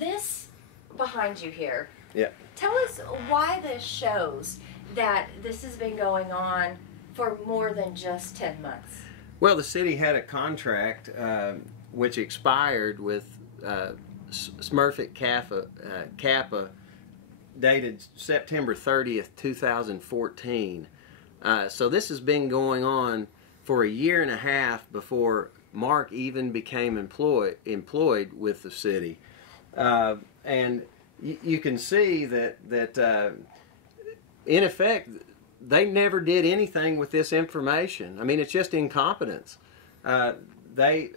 this behind you here, Yeah. tell us why this shows that this has been going on for more than just 10 months. Well, the city had a contract which expired with Smurfit Kappa dated September 30th, 2014. So this has been going on for a year and a half before Mark even became employed with the city. And you can see that in effect, they never did anything with this information. I mean, it's just incompetence. An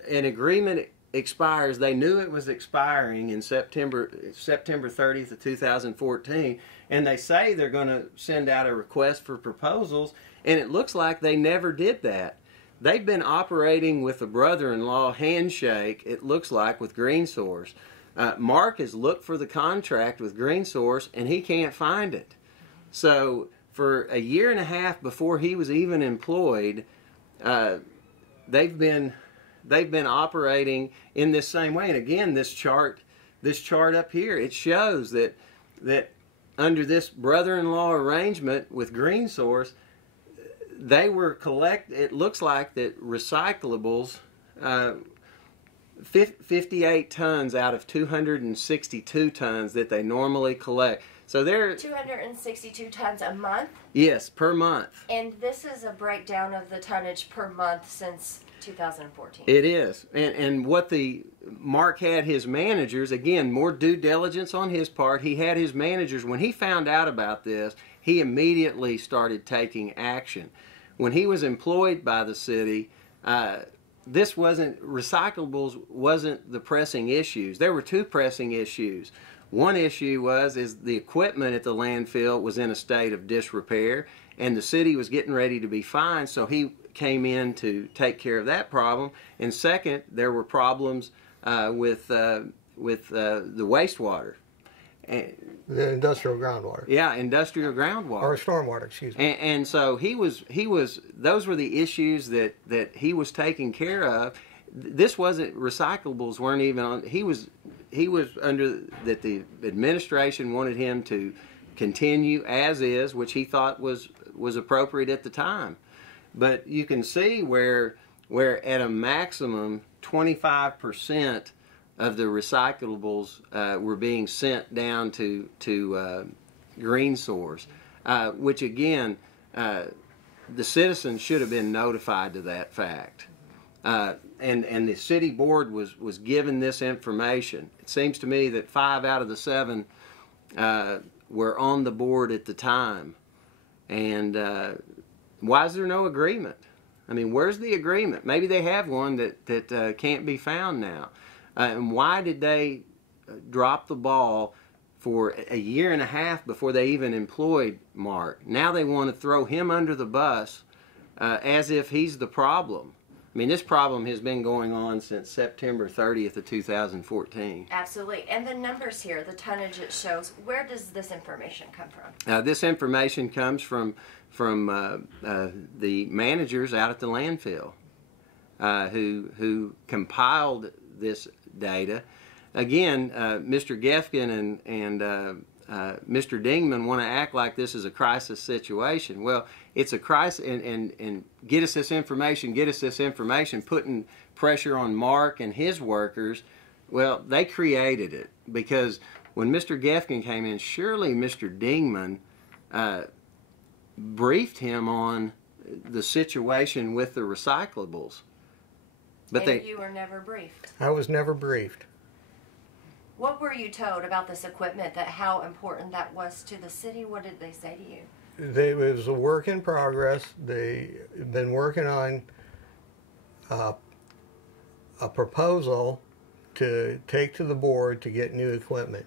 agreement expires. They knew it was expiring in September 30th of 2014, and they say they're going to send out a request for proposals, and it looks like they never did that. They've been operating with a brother-in-law handshake, it looks like, with GreenSource. Mark has looked for the contract with GreenSource, and he can't find it. So for a year and a half before he was even employed, they've been operating in this same way. And again, this chart up here, it shows that under this brother-in-law arrangement with GreenSource, they were it looks like that recyclables, 58 tons out of 262 tons that they normally collect. So they're 262 tons a month? Yes, per month. And this is a breakdown of the tonnage per month since 2014. It is. And what Mark had his managers, again, more due diligence on his part. He had his managers, when he found out about this, he immediately started taking action. When he was employed by the city, recyclables wasn't the pressing issues. There were two pressing issues. One issue is the equipment at the landfill was in a state of disrepair, and the city was getting ready to be fined, so he came in to take care of that problem. And second, there were problems with the wastewater. The industrial groundwater. Yeah, industrial groundwater. Or stormwater, excuse me. And so those were the issues that he was taking care of. This wasn't, recyclables weren't even on, he was under, that the administration wanted him to continue as is, which he thought was appropriate at the time. But you can see where at a maximum 25% of the recyclables were being sent down to GreenSource, which again, the citizens should have been notified to that fact. And the city board was given this information. It seems to me that 5 out of the 7 were on the board at the time. And why is there no agreement? I mean, where's the agreement? Maybe they have one that can't be found now. And why did they drop the ball for a year and a half before they even employed Mark? Now they want to throw him under the bus as if he's the problem. I mean, this problem has been going on since September 30th of 2014. Absolutely. And the numbers here, the tonnage it shows, where does this information come from? This information comes from the managers out at the landfill who compiled this data. Again, Mr. Gefkin and Mr. Dingman want to act like this is a crisis situation. Well, it's a crisis, and get us this information, putting pressure on Mark and his workers. Well, they created it, because when Mr. Gefkin came in, surely Mr. Dingman briefed him on the situation with the recyclables. But you were never briefed. I was never briefed. What were you told about this equipment, that how important that was to the city? What did they say to you? It was a work in progress. They've been working on a proposal to take to the board to get new equipment.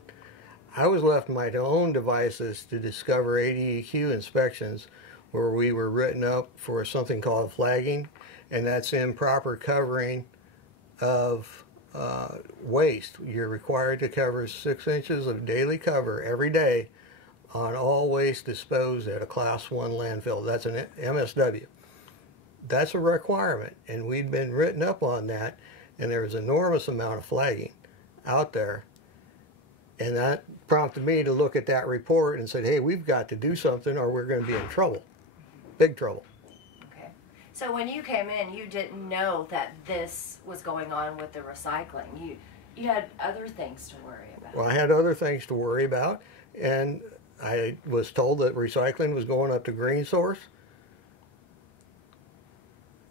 I was left to my own devices to discover ADEQ inspections where we were written up for something called flagging, and that's improper covering of waste. You're required to cover 6 inches of daily cover every day on all waste disposed at a Class 1 landfill. That's an MSW. That's a requirement, and we'd been written up on that, and there was an enormous amount of flagging out there. And that prompted me to look at that report and said, hey, we've got to do something or we're going to be in trouble. Big trouble. Okay. So when you came in, you didn't know that this was going on with the recycling. You had other things to worry about. Well, I had other things to worry about, and I was told that recycling was going up to Green Source.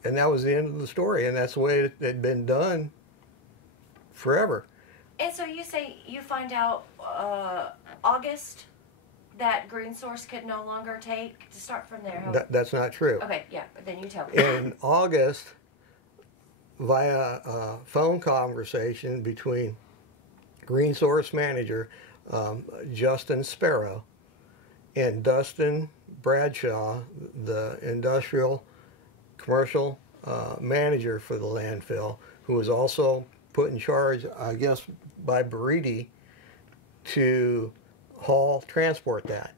And that was the end of the story, and that's the way it had been done forever. And so you say you find out August that Green Source could no longer take, to start from there. That's not true. Okay, yeah, but then you tell me. In August, via a phone conversation between Green Source manager Justin Sparrow and Dustin Bradshaw, the industrial commercial manager for the landfill, who was also put in charge, I guess, by Buriti to transport that.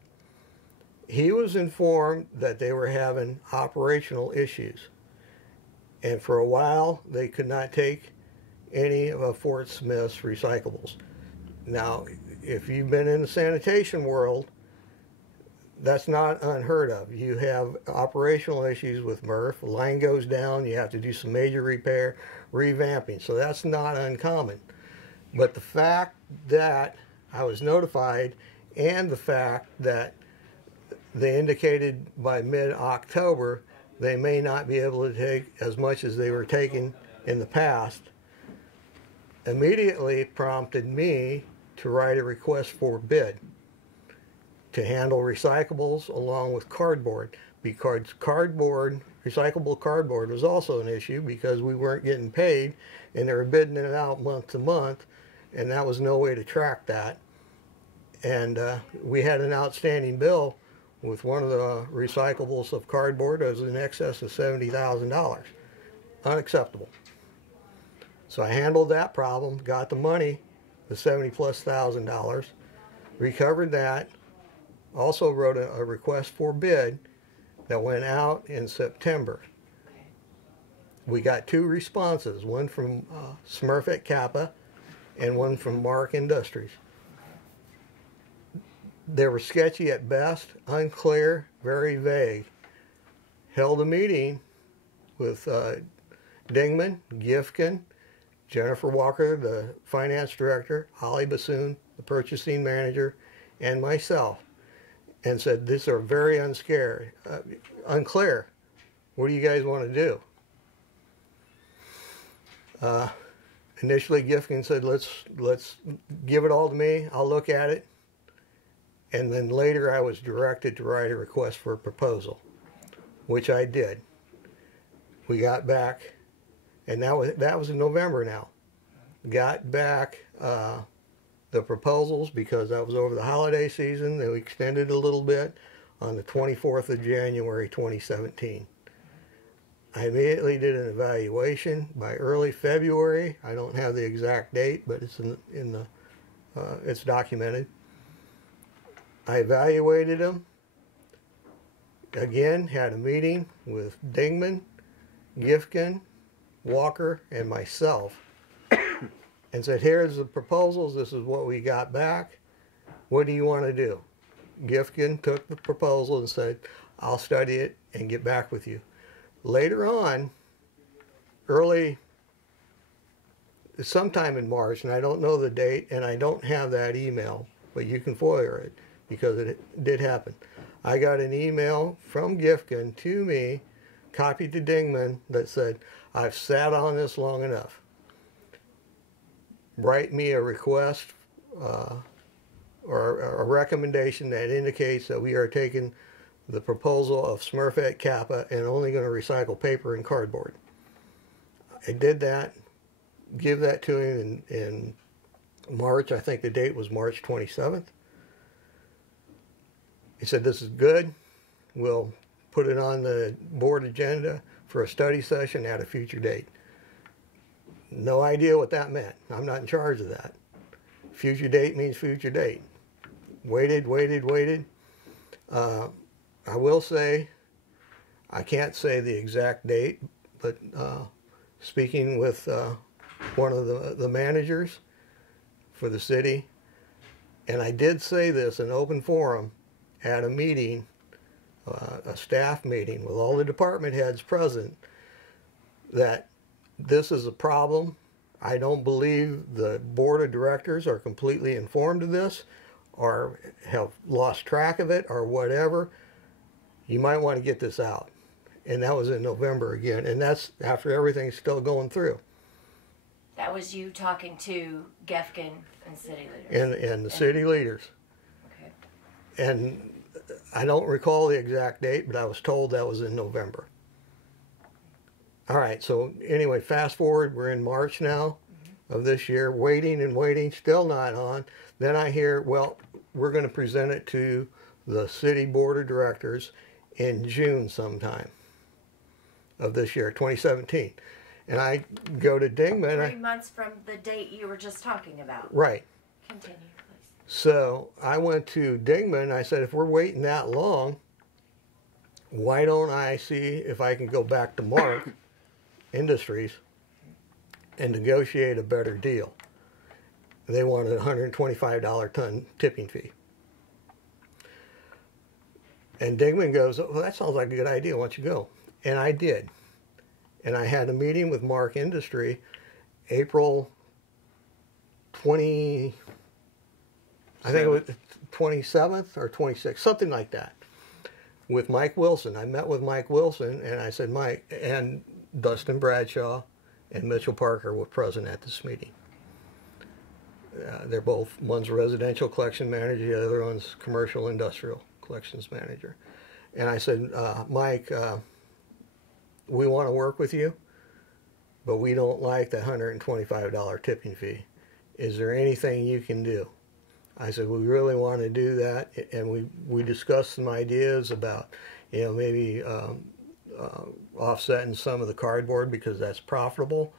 He was informed that they were having operational issues, and for a while they could not take any of Fort Smith's recyclables. Now, if you've been in the sanitation world, that's not unheard of. You have operational issues with MRF. The line goes down, you have to do some major repair, revamping. So that's not uncommon. But the fact that I was notified and the fact that they indicated by mid-October they may not be able to take as much as they were taking in the past immediately prompted me to write a request for bid to handle recyclables along with cardboard, because recyclable cardboard was also an issue because we weren't getting paid and they were bidding it out month to month, and that was no way to track that. And we had an outstanding bill with one of the recyclables of cardboard that was in excess of $70,000. Unacceptable. So I handled that problem, got the money, the $70,000+, recovered that, also wrote a request for bid that went out in September. We got 2 responses, one from Smurfit Kappa and one from Mark Industries. They were sketchy at best, unclear, very vague. Held a meeting with Dingman, Gifkin, Jennifer Walker, the finance director, Holly Bassoon, the purchasing manager, and myself, and said, these are very unclear. What do you guys want to do? Initially, Gifkin said, let's give it all to me. I'll look at it. And then later I was directed to write a request for a proposal, which I did. We got back, and that was in November now. Got back the proposals because that was over the holiday season. They extended a little bit on the 24th of January 2017. I immediately did an evaluation by early February. I don't have the exact date, but it's it's documented. I evaluated them. Again, had a meeting with Dingman, Gifkin, Walker, and myself, and said, here's the proposals, this is what we got back. What do you want to do? Gifkin took the proposal and said, I'll study it and get back with you. Later on, sometime in March, and I don't know the date, and I don't have that email, but you can FOIA it because it did happen. I got an email from Gifkin to me, copied to Dingman, that said, I've sat on this long enough. Write me a request or a recommendation that indicates that we are taking the proposal of Smurfit Kappa and only going to recycle paper and cardboard. I did that, give that to him in March. I think the date was March 27th. He said, this is good. We'll put it on the board agenda for a study session at a future date. No idea what that meant. I'm not in charge of that. Future date means future date. Waited. I will say, I can't say the exact date, but speaking with one of the managers for the city, And I did say this in open forum at a meeting, a staff meeting with all the department heads present, that this is a problem. I don't believe the board of directors are completely informed of this or have lost track of it or whatever. You might want to get this out. And that was in November again. And that's after everything's still going through. That was you talking to Gefkin and city leaders. And the city leaders. Okay. And I don't recall the exact date, but I was told that was in November. All right, so anyway, fast forward, we're in March now of this year, waiting and waiting, still not on. Then I hear, well, we're going to present it to the city board of directors in June sometime of this year, 2017. And I go to Dingman. 3 months from the date you were just talking about. Right. Continue, please. So I went to Dingman. I said, if we're waiting that long, why don't I see if I can go back to Mark Industries and negotiate a better deal. They wanted a $125 ton tipping fee. And Dingman goes, well, that sounds like a good idea. Why don't you go? And I did. And I had a meeting with Mark Industry April 20, I think it was 27th or 26th, something like that, with Mike Wilson. I met with Mike Wilson and I said, Mike, and Dustin Bradshaw and Mitchell Parker were present at this meeting. They're both, one's a residential collection manager, the other one's commercial industrial collections manager. And I said, Mike, we want to work with you, but we don't like the $125 tipping fee. Is there anything you can do? I said, we really want to do that, and we discussed some ideas about, maybe offsetting some of the cardboard because that's profitable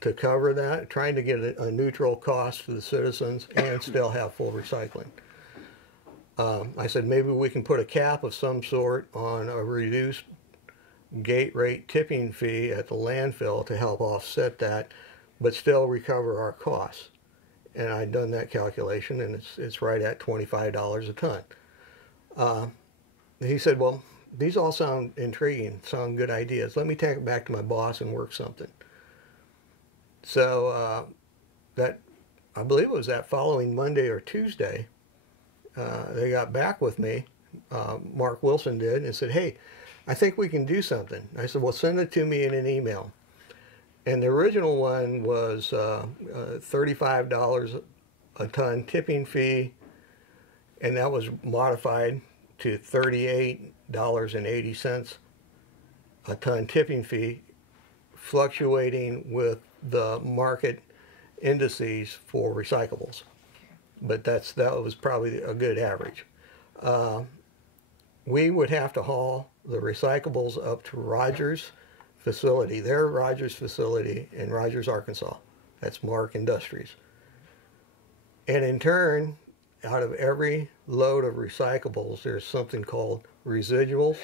to cover that, trying to get a neutral cost for the citizens and still have full recycling. I said, maybe we can put a cap of some sort on a reduced gate rate tipping fee at the landfill to help offset that, but still recover our costs. And I'd done that calculation, and it's right at $25 a ton. He said, well, these all sound intriguing, sound good ideas. Let me take it back to my boss and work something. So that, I believe it was that following Monday or Tuesday, they got back with me, Mark Wilson did, and said, hey, I think we can do something. I said, well, send it to me in an email. And the original one was $35 a ton tipping fee, and that was modified to $38.80 a ton tipping fee, fluctuating with the market indices for recyclables. But that was probably a good average. We would have to haul the recyclables up to Rogers facility, their Rogers facility in Rogers, Arkansas. That's Mark Industries. And in turn, out of every load of recyclables, there's something called residuals,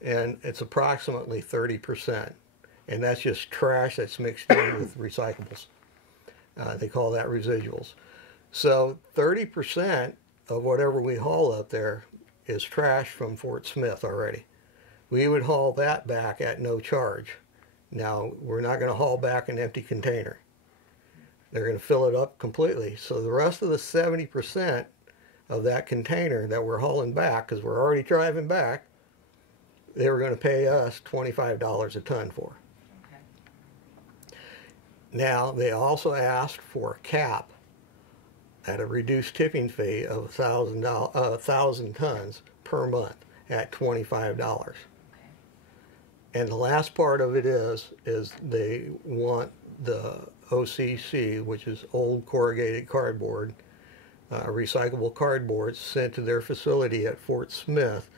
and it's approximately 30%. And that's just trash that's mixed in with recyclables. They call that residuals. So 30% of whatever we haul up there is trash from Fort Smith already. We would haul that back at no charge. Now, we're not going to haul back an empty container. They're going to fill it up completely. So the rest of the 70% of that container that we're hauling back, because we're already driving back, they were going to pay us $25 a ton for. Okay. Now, they also asked for a cap at a reduced tipping fee of 1,000 tons per month at $25. And the last part of it is they want the OCC, which is old corrugated cardboard, recyclable cardboard, sent to their facility at Fort Smith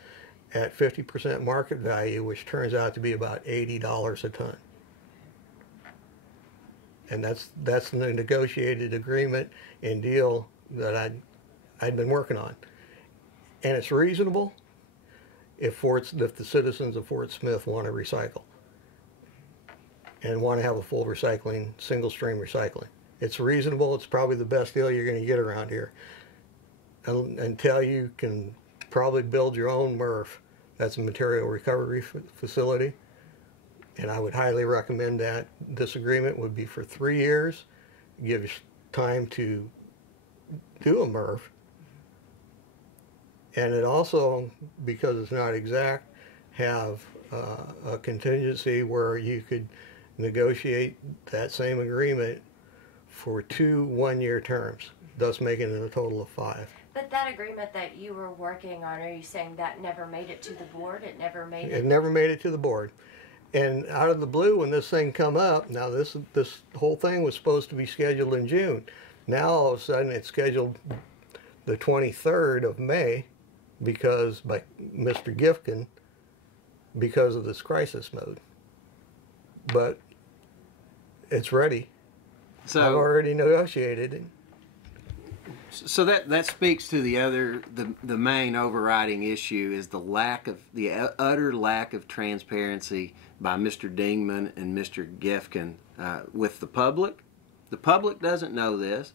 at 50% market value, which turns out to be about $80 a ton. And that's the negotiated agreement and deal that I'd been working on. And it's reasonable if the citizens of Fort Smith want to recycle and want to have a full recycling, single stream recycling. It's reasonable. It's probably the best deal you're going to get around here. until you can probably build your own MRF. That's a material recovery facility. And I would highly recommend that. This agreement would be for 3 years. Give you time to do a MRF. And it also, because it's not exact, have a contingency where you could negotiate that same agreement for 2 one-year terms, thus making it a total of 5. But that agreement that you were working on, are you saying that never made it to the board? It never made it? It never made it to the board. And out of the blue, when this thing come up, now this whole thing was supposed to be scheduled in June. Now all of a sudden it's scheduled the 23rd of May because by Mr. Gifkin, because of this crisis mode. But it's ready. So I've already negotiated it. So that speaks to the main overriding issue is the utter lack of transparency by Mr. Dingman and Mr. Gifkin with the public. The public doesn't know this.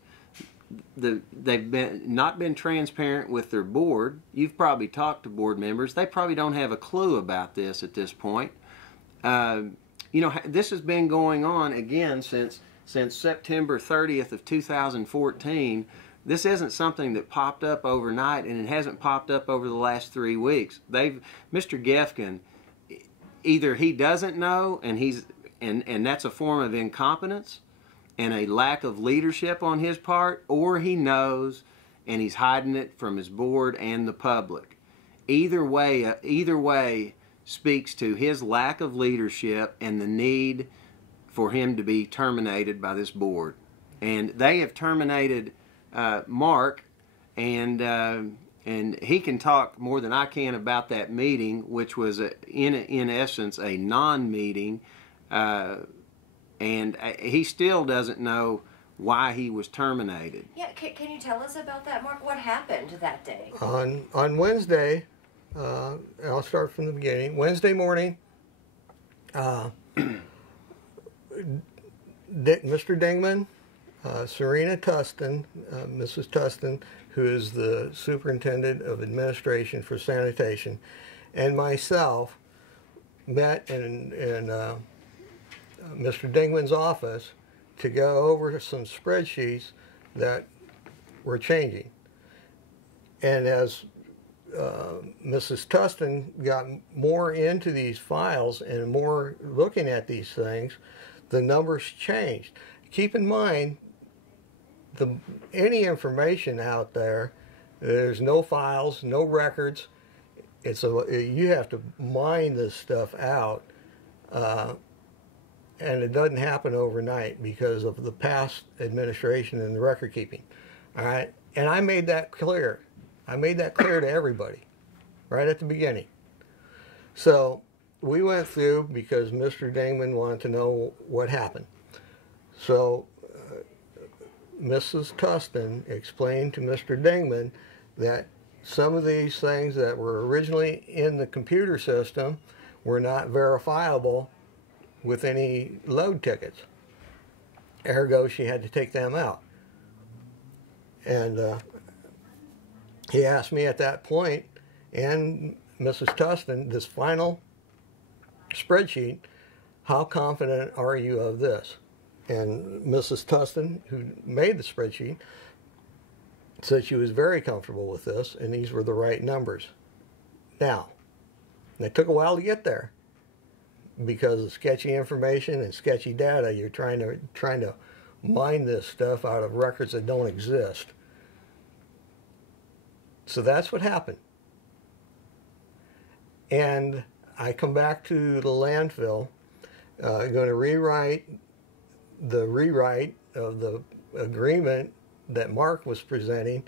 They've not been transparent with their board. You've probably talked to board members. They probably don't have a clue about this at this point. This has been going on again since September 30th of 2014. This isn't something that popped up overnight, and it hasn't popped up over the last 3 weeks. Mr. Gifkin, either he doesn't know, and that's a form of incompetence and a lack of leadership on his part, or he knows and he's hiding it from his board and the public. Either way speaks to his lack of leadership and the need for him to be terminated by this board. And they have terminated Mark, and he can talk more than I can about that meeting, which was in essence a non-meeting, and he still doesn't know why he was terminated. Yeah, can you tell us about that, Mark? What happened that day? On Wednesday, I'll start from the beginning. Wednesday morning, Mr. Dingman, Serena Tustin, Mrs. Tustin, who is the superintendent of administration for sanitation, and myself met in Mr. Dingman's office to go over some spreadsheets that were changing. And as Mrs. Tustin got more into these files and more looking at these things, the numbers changed. Keep in mind, any information out there, there's no files, no records. You have to mine this stuff out, and it doesn't happen overnight because of the past administration and the record keeping. All right, and I made that clear. I made that clear to everybody right at the beginning. So we went through because Mr. Dingman wanted to know what happened. So Mrs. Tustin explained to Mr. Dingman that some of these things that were originally in the computer system were not verifiable with any load tickets. Ergo, she had to take them out. And he asked me at that point, and Mrs. Tustin, this final spreadsheet, how confident are you of this? And Mrs. Tustin, who made the spreadsheet, said she was very comfortable with this, and these were the right numbers. Now, it took a while to get there because of sketchy information and sketchy data. You're trying to mine this stuff out of records that don't exist. So that's what happened. And I come back to the landfill, going to rewrite of the agreement that Mark was presenting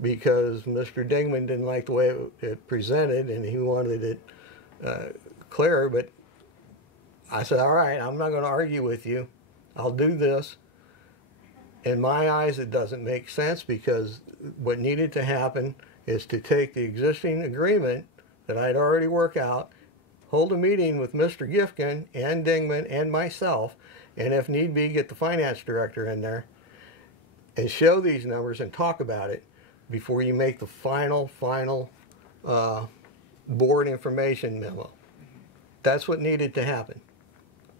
because Mr. Dingman didn't like the way it presented and he wanted it clearer. But I said, all right, I'm not going to argue with you. I'll do this. In my eyes, it doesn't make sense because what needed to happen is to take the existing agreement that I'd already worked out, hold a meeting with Mr. Gifkin and Dingman and myself, and if need be, get the finance director in there and show these numbers and talk about it. before you make the final board information memo. That's what needed to happen.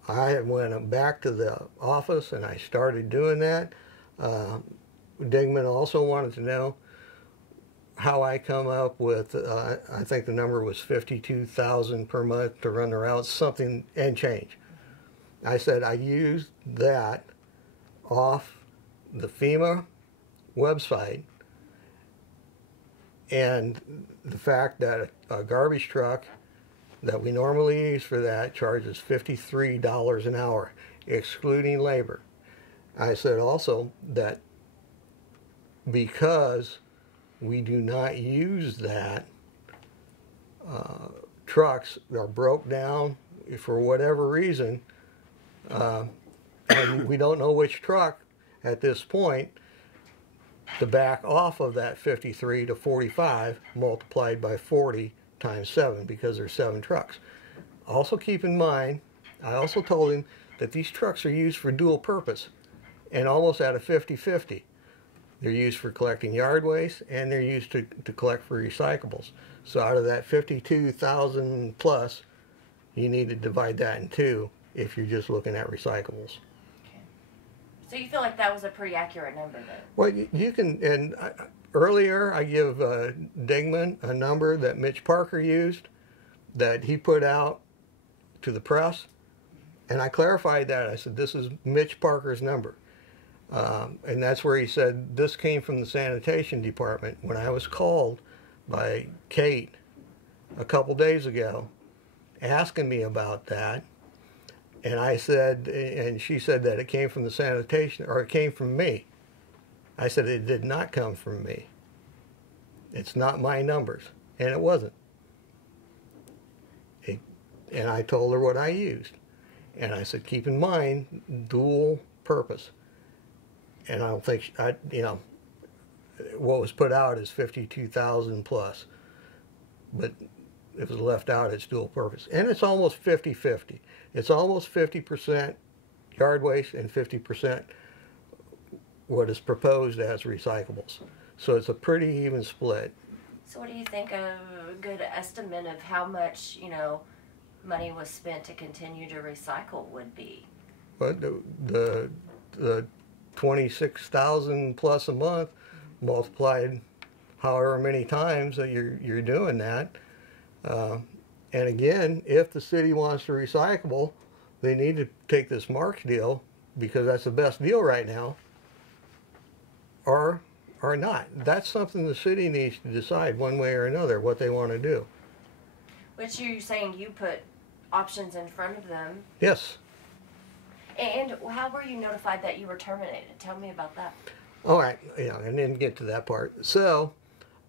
I went back to the office and I started doing that. Dingman also wanted to know how I come up with, I think the number was $52,000 per month to run the routes, something and change. I said I used that off the FEMA website, and the fact that a garbage truck that we normally use for that charges $53 an hour, excluding labor. I said also that because we do not use that, trucks are broke down for whatever reason, and we don't know which truck at this point to back off of that 53 to 45 multiplied by 40 times 7, because there's 7 trucks. Also keep in mind, I also told him that these trucks are used for dual purpose and almost at a 50-50. They're used for collecting yard waste and they're used to collect for recyclables. So out of that 52,000 plus, you need to divide that in 2 if you're just looking at recyclables. Okay. So you feel like that was a pretty accurate number then? Well, you can, and earlier I give Dingman a number that Mitch Parker used that he put out to the press, and I clarified that. I said, this is Mitch Parker's number. And that's where he said, this came from the sanitation department. When I was called by Kate a couple days ago asking me about that, and I said, and she said that it came from the sanitation, or it came from me. I said, it did not come from me. It's not my numbers. And it wasn't. And I told her what I used. And I said, keep in mind, dual purpose. And I don't think, what was put out is 52,000 plus. But if it was left out, it's dual purpose. And it's almost 50-50. It's almost 50% yard waste and 50% what is proposed as recyclables. So it's a pretty even split. So what do you think a good estimate of how much, money was spent to continue to recycle would be? But the 26,000 plus a month multiplied however many times that you're doing that. And again, if the city wants to recyclable, they need to take this Marks deal because that's the best deal right now, or not. That's something the city needs to decide one way or another what they want to do. Which you're saying you put options in front of them. Yes. And how were you notified that you were terminated? Tell me about that. All right, yeah, I didn't get to that part. So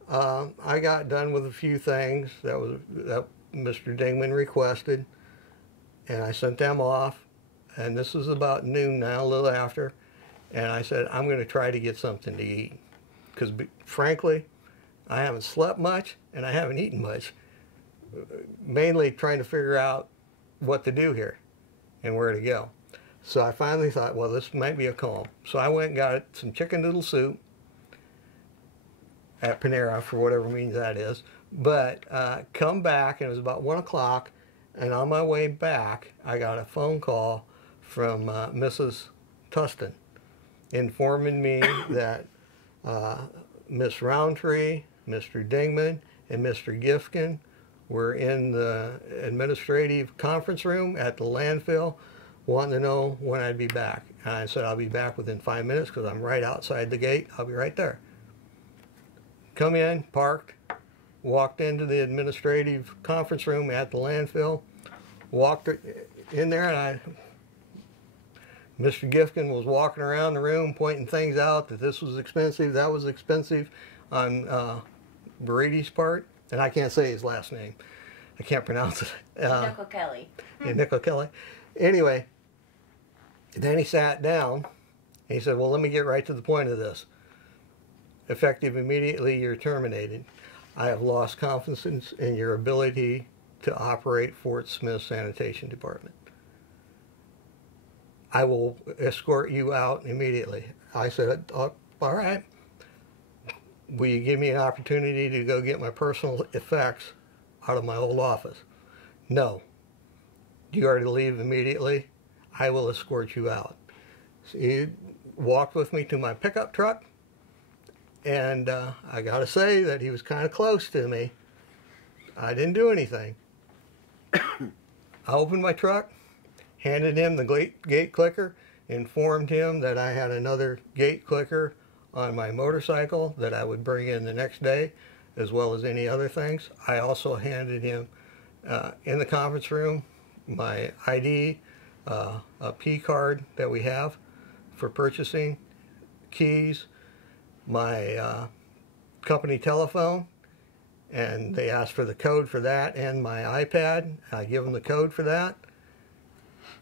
I got done with a few things that Mr. Dingman requested, and I sent them off. And this was about noon now, a little after. And I said, I'm going to try to get something to eat. Because frankly, I haven't slept much and I haven't eaten much. Mainly trying to figure out what to do here and where to go. So I finally thought, well, this might be a calm. So I went and got some chicken noodle soup at Panera, for whatever means that is. But come back, and it was about 1 o'clock, and on my way back, I got a phone call from Mrs. Tustin informing me that Miss Roundtree, Mr. Dingman, and Mr. Gifkin were in the administrative conference room at the landfill wanting to know when I'd be back. And I said, I'll be back within 5 minutes because I'm right outside the gate. I'll be right there. Come in, parked, walked into the administrative conference room at the landfill, walked in there, and Mr. Gifkin was walking around the room pointing things out that this was expensive, that was expensive on Baridi's part. And I can't say his last name. I can't pronounce it. Nickel Kelly. Yeah, Nickel Kelly. Anyway, then he sat down and he said, well, let me get right to the point of this. Effective immediately, you're terminated. I have lost confidence in your ability to operate Fort Smith Sanitation Department. I will escort you out immediately. I said, all right. will you give me an opportunity to go get my personal effects out of my old office? No. You are to leave immediately. I will escort you out. So he walked with me to my pickup truck, and I got to say that he was kind of close to me. I didn't do anything. I opened my truck, handed him the gate clicker, informed him that I had another gate clicker on my motorcycle that I would bring in the next day, as well as any other things. I also handed him in the conference room my ID, a P card that we have for purchasing, keys, my company telephone, and they asked for the code for that and my iPad. I give them the code for that,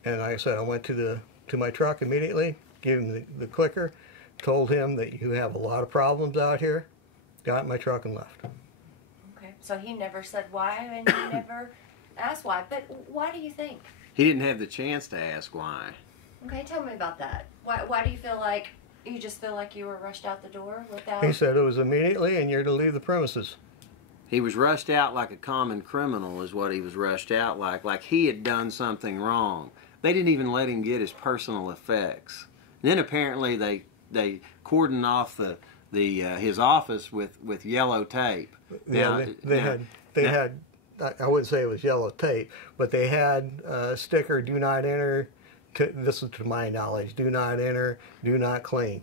and like I said, I went to my truck immediately, gave him the clicker, told him that you have a lot of problems out here, got in my truck and left. Okay, so he never said why, and he never asked why. But why do you think? He didn't have the chance to ask why. Okay, tell me about that. Why do you feel like you just feel like you were rushed out the door without? He said it was immediately, and you're to leave the premises. He was rushed out like a common criminal is what he was rushed out like he had done something wrong. They didn't even let him get his personal effects. And then apparently they cordoned off his office with yellow tape. Yeah, they had I wouldn't say it was yellow tape, but they had a sticker, do not enter, this is to my knowledge, do not enter, do not clean.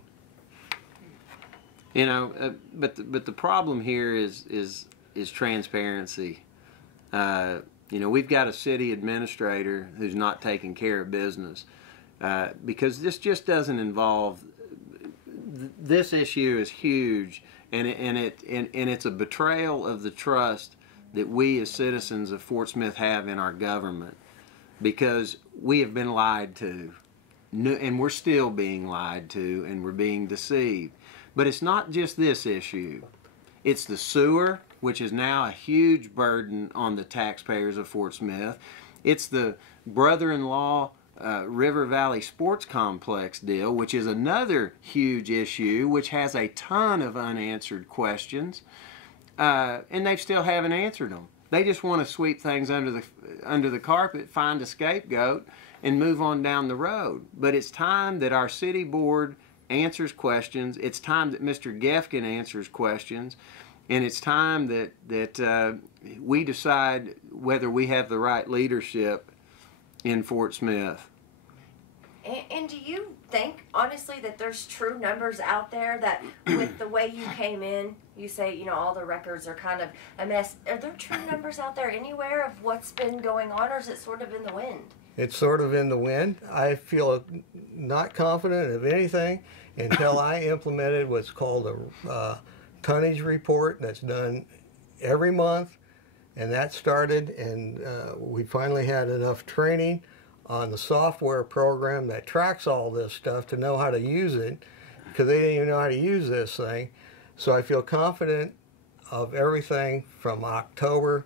You know, but the problem here is transparency. You know, we've got a city administrator who's not taking care of business because this just doesn't involve. This issue is huge, and it's a betrayal of the trust that we as citizens of Fort Smith have in our government, because we have been lied to, and we're still being lied to, and we're being deceived. But it's not just this issue. It's the sewer, which is now a huge burden on the taxpayers of Fort Smith. It's the brother-in-law River Valley Sports Complex deal, which is another huge issue, which has a ton of unanswered questions, and they still haven't answered them. They just want to sweep things under the carpet, find a scapegoat, and move on down the road. But it's time that our city board answers questions. It's time that Mr. Gefkin answers questions. And it's time that we decide whether we have the right leadership in Fort Smith. And do you think, honestly, that there's true numbers out there that with the way you came in, you say, you know, all the records are kind of a mess. Are there true numbers out there anywhere of what's been going on, or is it sort of in the wind? It's sort of in the wind. I feel not confident of anything until I implemented what's called a tonnage report that's done every month, and that started, and we finally had enough training on the software program that tracks all this stuff to know how to use it, because they didn't even know how to use this thing. So I feel confident of everything from October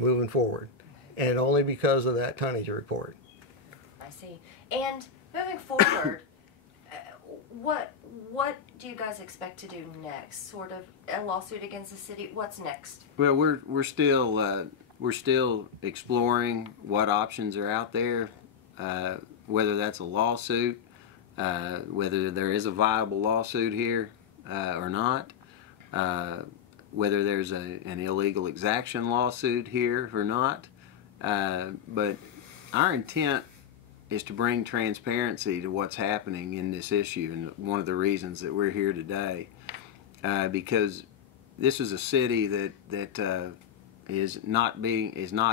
moving forward, and only because of that tonnage report. I see. And moving forward, what do you guys expect to do next? Sort of a lawsuit against the city? What's next? Well, we're still exploring what options are out there, whether that's a lawsuit, whether there is a viable lawsuit here or not, whether there's an illegal exaction lawsuit here or not. But our intent is to bring transparency to what's happening in this issue, and one of the reasons that we're here today, because this is a city that is not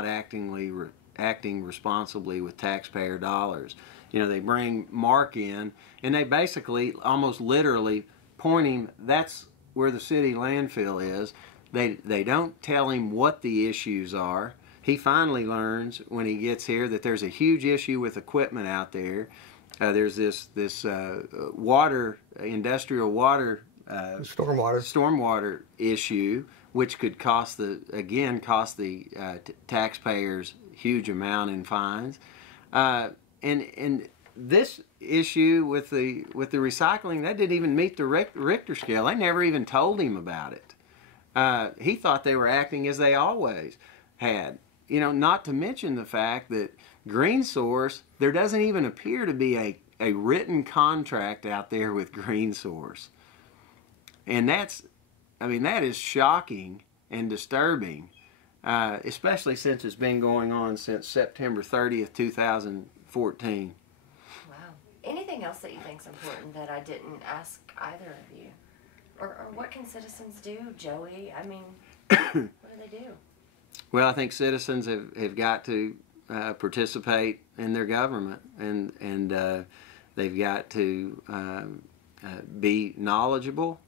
acting responsibly with taxpayer dollars. You know, they bring Mark in, and they basically, almost literally, point him. That's where the city landfill is. They don't tell him what the issues are. He finally learns when he gets here that there's a huge issue with equipment out there. There's this industrial water, stormwater issue, which could cost the taxpayers huge amount in fines. And this issue with the recycling, that didn't even meet the Richter scale. They never even told him about it. He thought they were acting as they always had. You know, not to mention the fact that Green Source, there doesn't even appear to be a written contract out there with Green Source. And that's, I mean, that is shocking and disturbing, especially since it's been going on since September 30th, 2014. Wow. Anything else that you think is important that I didn't ask either of you? Or what can citizens do, Joey? I mean, what do they do? Well, I think citizens have got to participate in their government, and they've got to be knowledgeable,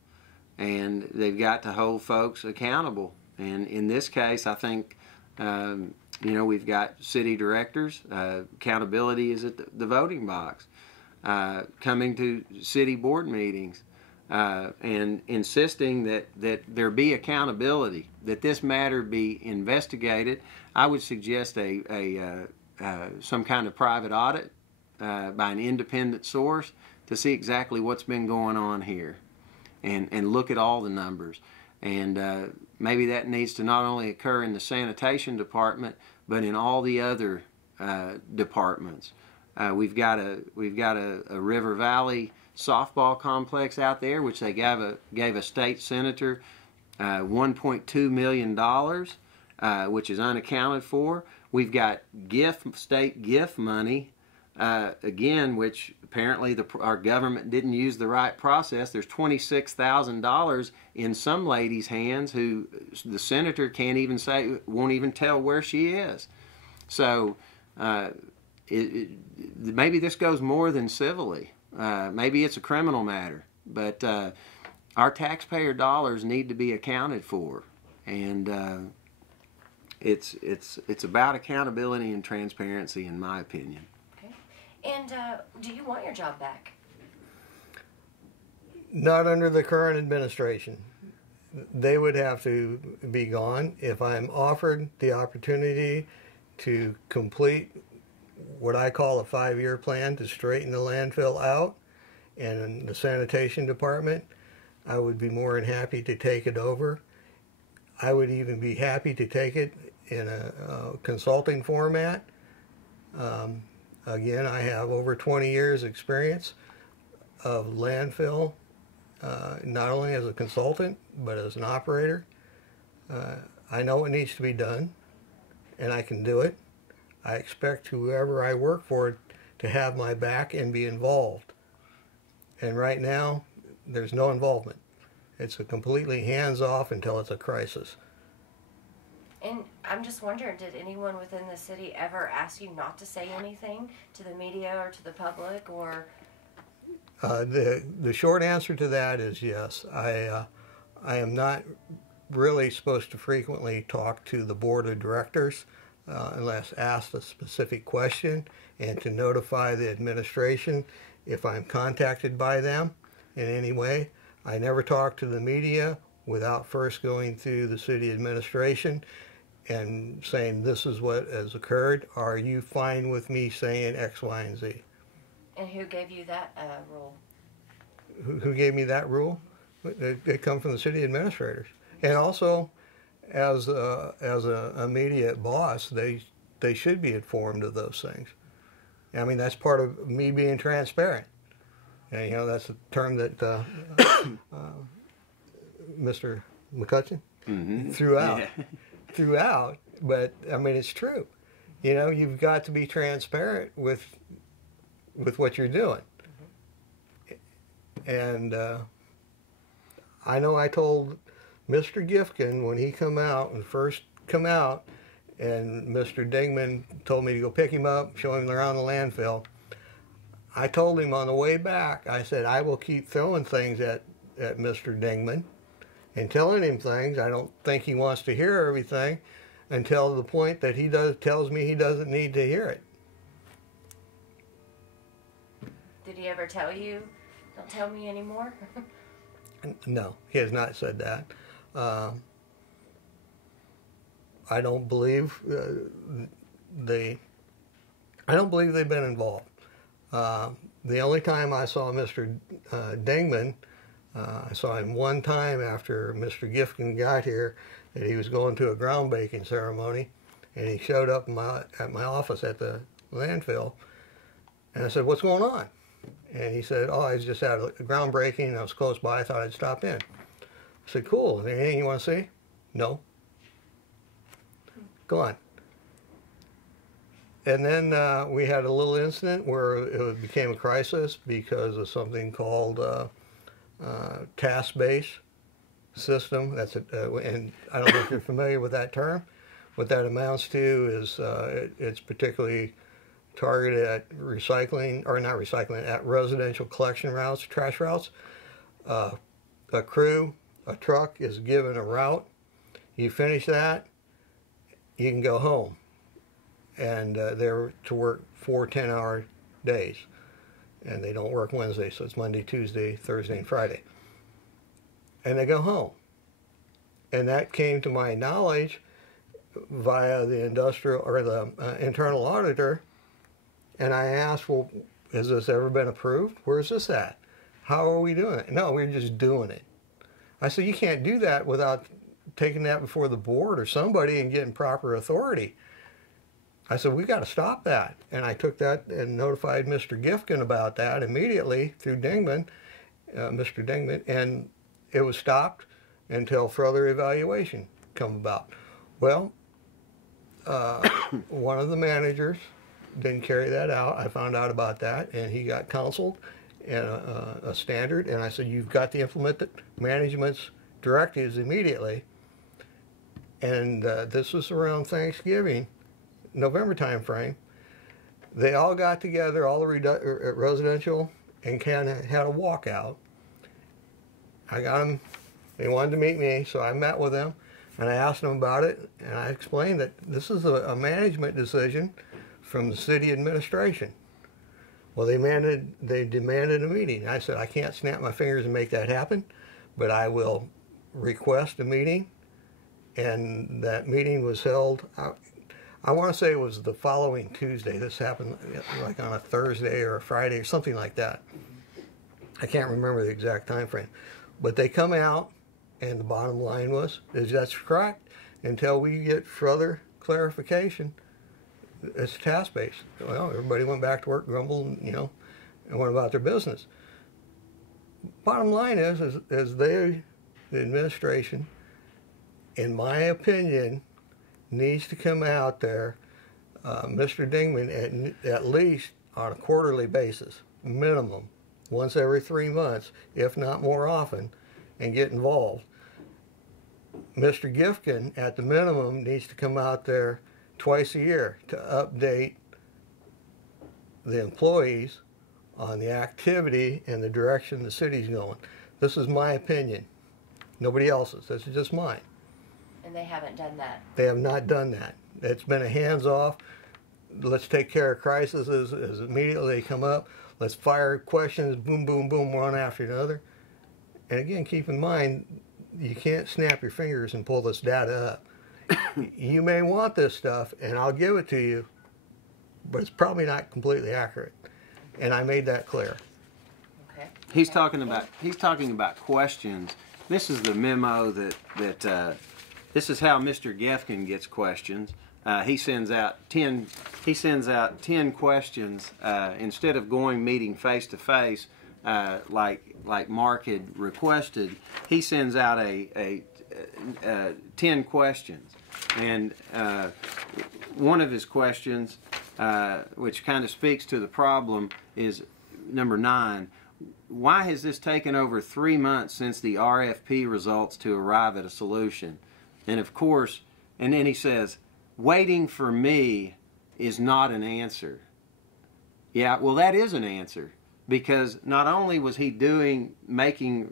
and they've got to hold folks accountable. And in this case, I think, you know, we've got city directors. Accountability is at the voting box. Coming to city board meetings. And insisting that there be accountability, that this matter be investigated. I would suggest some kind of private audit by an independent source to see exactly what's been going on here, and look at all the numbers. And maybe that needs to not only occur in the sanitation department, but in all the other departments. We've got a River Valley softball complex out there, which they gave a state senator $1.2 million, which is unaccounted for. We've got state gift money, again, which apparently our government didn't use the right process. There's $26,000 in some lady's hands who the senator won't even tell where she is. So maybe this goes more than civilly. Maybe it's a criminal matter, but our taxpayer dollars need to be accounted for, and it's about accountability and transparency, in my opinion. Okay. And do you want your job back? Not under the current administration. They would have to be gone. If I'm offered the opportunity to complete what I call a 5-year plan to straighten the landfill out and in the sanitation department, I would be more than happy to take it over. I would even be happy to take it in a consulting format. Again, I have over 20 years experience of landfill, not only as a consultant, but as an operator. I know what needs to be done, and I can do it. I expect whoever I work for to have my back and be involved. And right now, there's no involvement. It's a completely hands-off until it's a crisis. And I'm just wondering, did anyone within the city ever ask you not to say anything to the media or to the public, or? The short answer to that is yes. I am not really supposed to frequently talk to the board of directors unless asked a specific question, and to notify the administration if I'm contacted by them in any way. I never talk to the media without first going through the city administration and saying, this is what has occurred. Are you fine with me saying X, Y, and Z? And who gave you that rule? Who gave me that rule? They come from the city administrators. And also, as a immediate boss, they should be informed of those things. I mean, that's part of me being transparent. And, you know, that's a term that Mr. McCutcheon threw out. But I mean, it's true. You know, you've got to be transparent with what you're doing. And I know I told Mr. Gifkin when he first come out, and Mr. Dingman told me to go pick him up, show him around the landfill. I told him on the way back, I said, I will keep throwing things at Mr. Dingman and telling him things. I don't think he wants to hear everything until the point that he tells me he doesn't need to hear it. Did he ever tell you, don't tell me anymore? No, he has not said that. I don't believe they've been involved. The only time I saw Mr. Dingman, I saw him one time after Mr. Gifkin got here, that he was going to a groundbreaking ceremony, and he showed up at my office at the landfill, and I said, "What's going on?" And he said, "Oh, I was just at a groundbreaking, and I was close by, I thought I'd stop in." I said, "Cool, is there anything you want to see?" "No." "Go on." And then we had a little incident where it became a crisis because of something called task-based system. That's and I don't know if you're familiar with that term. What that amounts to is it's particularly targeted at recycling, or not recycling, at residential collection routes, trash routes. A truck is given a route. You finish that, you can go home. And they're to work 4 10-hour days. And they don't work Wednesday, so it's Monday, Tuesday, Thursday, and Friday. And they go home. And that came to my knowledge via the industrial or the internal auditor. And I asked, well, has this ever been approved? Where's this at? How are we doing it? No, we're just doing it. I said, you can't do that without taking that before the board or somebody and getting proper authority. I said, we got to stop that. And I took that and notified Mr. Gifkin about that immediately through Dingman, Mr. Dingman, and it was stopped until further evaluation come about. Well, one of the managers didn't carry that out. I found out about that, and he got counseled and a standard. And I said, you've got to implement the management's directives immediately. And this was around Thanksgiving, November time frame. They all got together, all the residential, and kind of had a walkout. I got them, they wanted to meet me, so I met with them, and I asked them about it, and I explained that this is a management decision from the city administration. Well, they demanded a meeting. I said, I can't snap my fingers and make that happen, but I will request a meeting, and that meeting was held. I want to say it was the following Tuesday. This happened like on a Thursday or a Friday or something like that. I can't remember the exact time frame. But they come out, and the bottom line was, is that's correct. Until we get further clarification, it's task-based. Well, everybody went back to work, grumbled, and went about their business. Bottom line is the administration, in my opinion, needs to come out there, Mr. Dingman, at least on a quarterly basis, minimum, once every 3 months, if not more often, and get involved. Mr. Gifkin, at the minimum, needs to come out there twice a year to update the employees on the activity and the direction the city's going. This is my opinion. Nobody else's. This is just mine. And they haven't done that. They have not done that. It's been a hands-off. Let's take care of crises as immediately they come up. Let's fire questions, boom, boom, boom, one after another. And again, keep in mind, you can't snap your fingers and pull this data up. You may want this stuff, and I'll give it to you, but it's probably not completely accurate. And I made that clear. Okay. He's talking about questions. This is the memo that this is how Mr. Gefkin gets questions. He sends out 10 questions instead of meeting face to face like Mark had requested. He sends out a 10 questions, and one of his questions, which kind of speaks to the problem, is number 9. Why has this taken over 3 months since the RFP results to arrive at a solution? And of course, and then he says, waiting for me is not an answer. Yeah, well, that is an answer, because not only was he making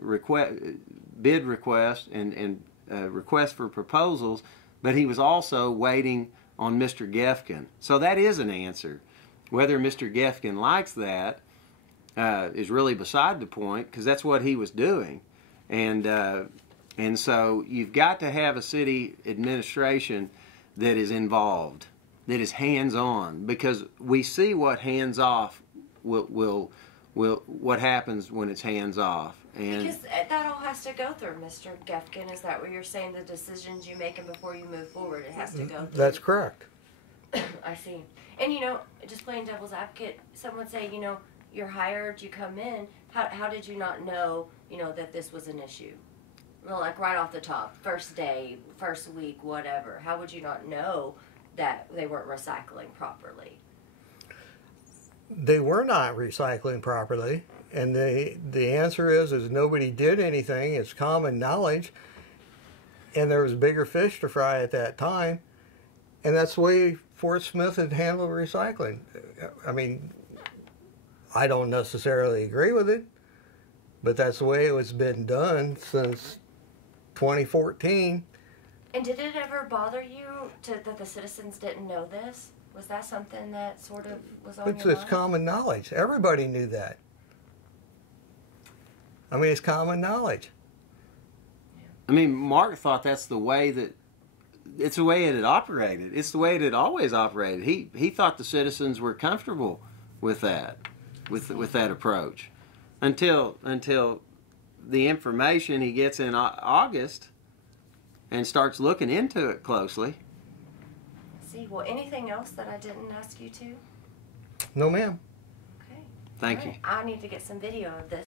bid requests and requests for proposals, but he was also waiting on Mr. Gefkin. So that is an answer. Whether Mr. Gefkin likes that is really beside the point, because that's what he was doing. And so you've got to have a city administration that is involved, that is hands-on, because we see what hands-off will what happens when it's hands off. And because that all has to go through, Mr. Gefkin. Is that what you're saying? The decisions you make and before you move forward, it has to go through. That's correct. I see. And you know, just playing devil's advocate, some would say, you know, you're hired, you come in. How did you not know, you know, that this was an issue? Well, like right off the top, first day, first week, whatever. How would you not know that they weren't recycling properly? They were not recycling properly, and the answer is nobody did anything. It's common knowledge, and there was bigger fish to fry at that time, and that's the way Fort Smith had handled recycling. I mean, I don't necessarily agree with it, but that's the way it was been done since 2014. And did it ever bother you that the citizens didn't know this? Was that something that sort of was on your mind? It's common knowledge. Everybody knew that. I mean, it's common knowledge. I mean, Mark thought that's the way that it's the way it had operated. It's the way it had always operated. He thought the citizens were comfortable with that, with that approach, until the information he gets in August and starts looking into it closely. See, well, anything else that I didn't ask you to? No, ma'am. Okay. Thank All you. right. I need to get some video of this.